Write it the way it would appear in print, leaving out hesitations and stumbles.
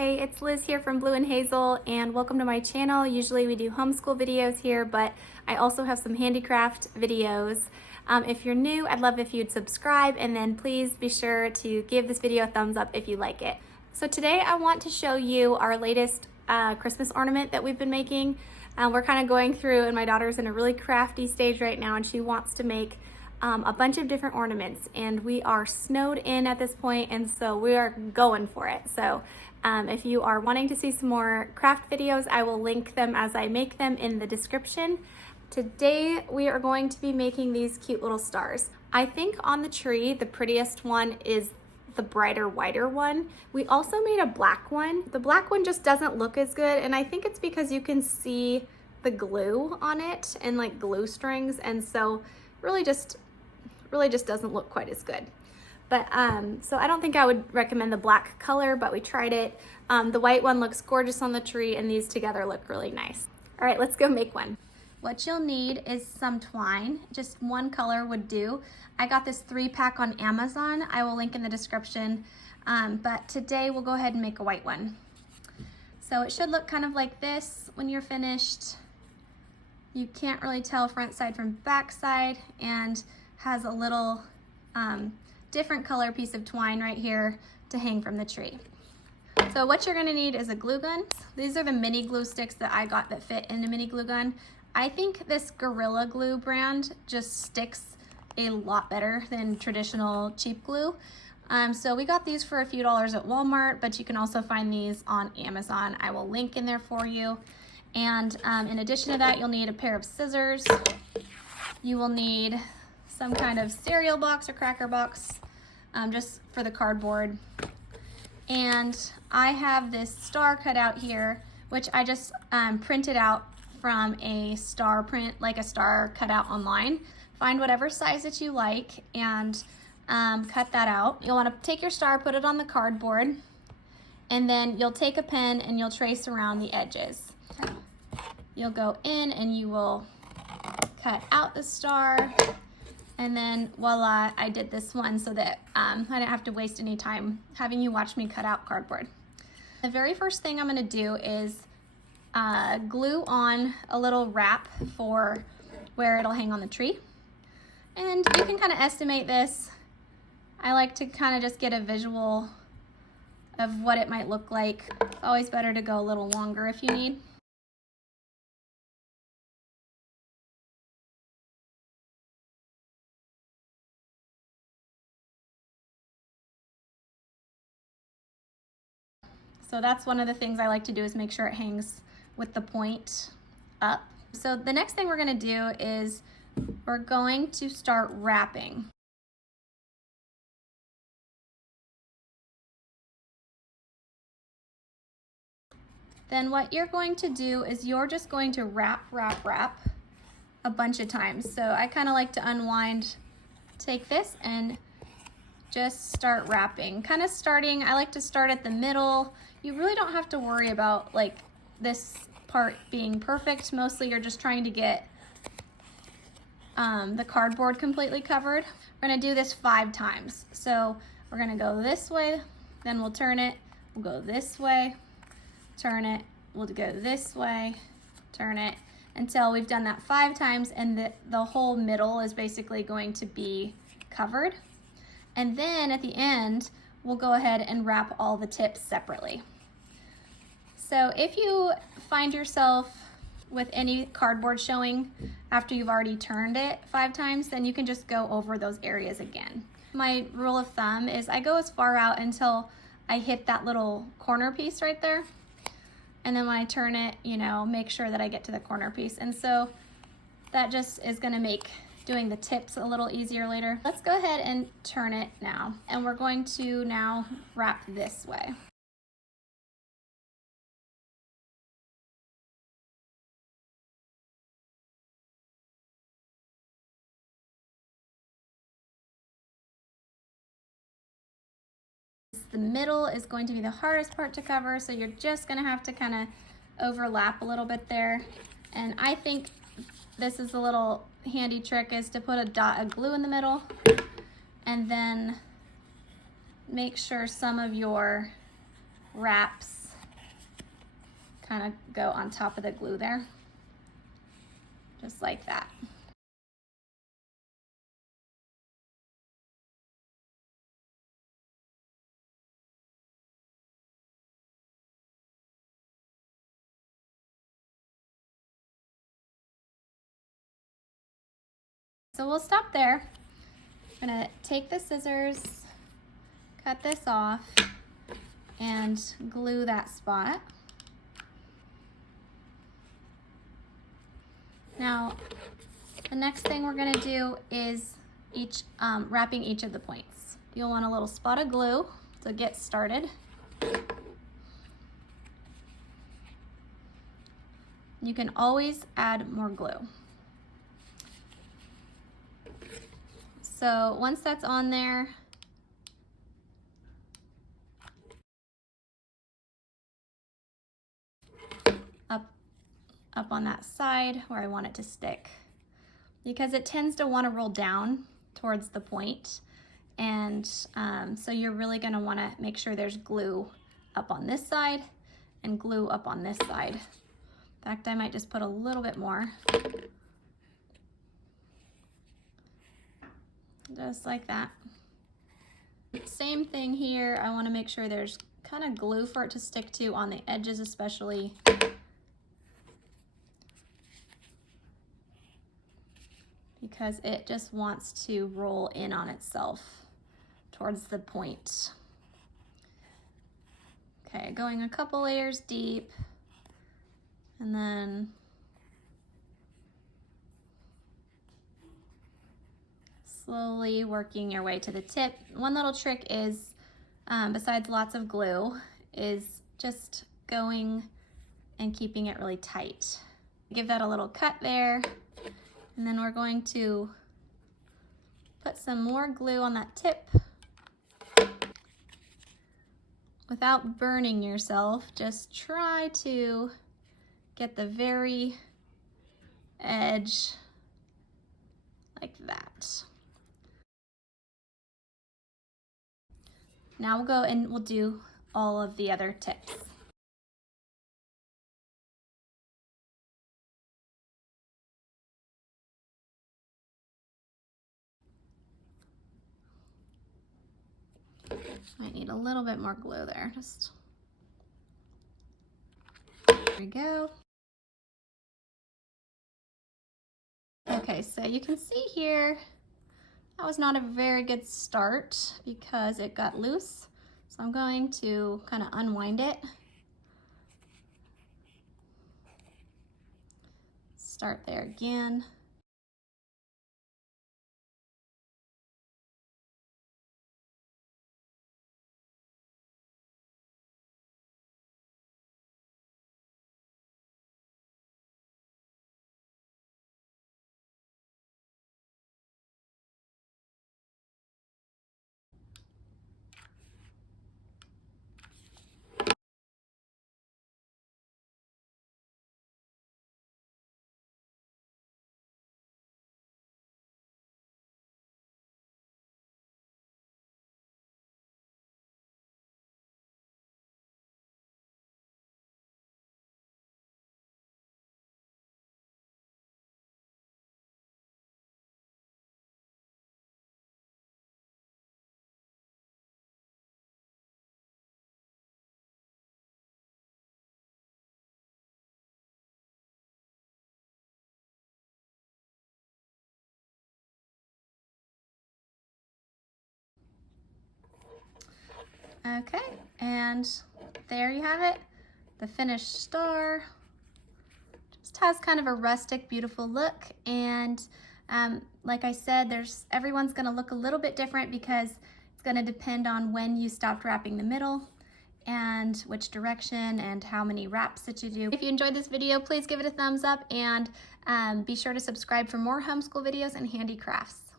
Hey, it's Liz here from Blue and Hazel, and welcome to my channel. Usually we do homeschool videos here, but I also have some handicraft videos. If you're new, I'd love if you'd subscribe, and then please be sure to give this video a thumbs up if you like it. So today I want to show you our latest Christmas ornament that we've been making. We're kind of going through, and my daughter's in a really crafty stage right now, and she wants to make a bunch of different ornaments, and we are snowed in at this point, and so we are going for it. So if you are wanting to see some more craft videos, I will link them as I make them in the description. Today we are going to be making these cute little stars. I think on the tree the prettiest one is the brighter whiter one. We also made a black one. The black one just doesn't look as good, and I think it's because you can see the glue on it and like glue strings, and so really just doesn't look quite as good. But so I don't think I would recommend the black color, but we tried it. The white one looks gorgeous on the tree, and these together look really nice. All right, let's go make one. What you'll need is some twine. Just one color would do. I got this 3-pack on Amazon. I will link in the description. But today we'll go ahead and make a white one. So it should look kind of like this when you're finished. You can't really tell front side from back side, and has a little different color piece of twine right here to hang from the tree. So what you're gonna need is a glue gun. These are the mini glue sticks that I got that fit in a mini glue gun. I think this Gorilla Glue brand just sticks a lot better than traditional cheap glue. So we got these for a few dollars at Walmart, but you can also find these on Amazon. I will link in there for you. And in addition to that, you'll need a pair of scissors. You will need some kind of cereal box or cracker box, just for the cardboard. And I have this star cut out here, which I just printed out from a star print, like a star cut out online. Find whatever size that you like and cut that out. You'll want to take your star, put it on the cardboard, and then you'll take a pen and you'll trace around the edges. You'll go in and you will cut out the star, and then voila, I did this one so that I didn't have to waste any time having you watch me cut out cardboard. The very first thing I'm gonna do is glue on a little wrap for where it'll hang on the tree. And you can kind of estimate this. I like to kind of just get a visual of what it might look like. It's always better to go a little longer if you need. So that's one of the things I like to do, is make sure it hangs with the point up. So the next thing we're gonna do is we're going to start wrapping. Then what you're going to do is you're just going to wrap a bunch of times. So I kind of like to unwind, take this and just start wrapping. Kind of starting, I like to start at the middle. You really don't have to worry about like this part being perfect. Mostly you're just trying to get the cardboard completely covered. We're gonna do this 5 times. So we're gonna go this way, then we'll turn it, we'll go this way, turn it, we'll go this way, turn it, until we've done that 5 times, and the whole middle is basically going to be covered. And then at the end, we'll go ahead and wrap all the tips separately. So if you find yourself with any cardboard showing after you've already turned it 5 times, then you can just go over those areas again. My rule of thumb is I go as far out until I hit that little corner piece right there. And then when I turn it, you know, make sure that I get to the corner piece. And so that just is gonna make doing the tips a little easier later. Let's go ahead and turn it now. And we're going to now wrap this way. The middle is going to be the hardest part to cover, so you're just gonna have to kind of overlap a little bit there. And I think this is a little handy trick, is to put a dot of glue in the middle, and then make sure some of your wraps kind of go on top of the glue there, just like that. So we'll stop there. I'm gonna take the scissors, cut this off, and glue that spot. Now, the next thing we're gonna do is wrapping each of the points. You'll want a little spot of glue to get started. You can always add more glue. So once that's on there, up on that side where I want it to stick, because it tends to want to roll down towards the point. And so you're really going to want to make sure there's glue up on this side and glue up on this side. In fact, I might just put a little bit more. Just like that. Same thing here. I want to make sure there's kind of glue for it to stick to on the edges especially. Because it just wants to roll in on itself towards the point. Okay, going a couple layers deep, and then slowly working your way to the tip. One little trick is, besides lots of glue, is just going and keeping it really tight. Give that a little cut there, and then we're going to put some more glue on that tip. Without burning yourself, just try to get the very edge like that. Now we'll go and we'll do all of the other tips. Might need a little bit more glue there. Just there we go. Okay, so you can see here, that was not a very good start because it got loose. So I'm going to kind of unwind it. Start there again. Okay, and there you have it, the finished star. Just has kind of a rustic, beautiful look, and like I said, everyone's gonna look a little bit different because it's gonna depend on when you stopped wrapping the middle and which direction and how many wraps that you do. If you enjoyed this video, please give it a thumbs up, and be sure to subscribe for more homeschool videos and handicrafts.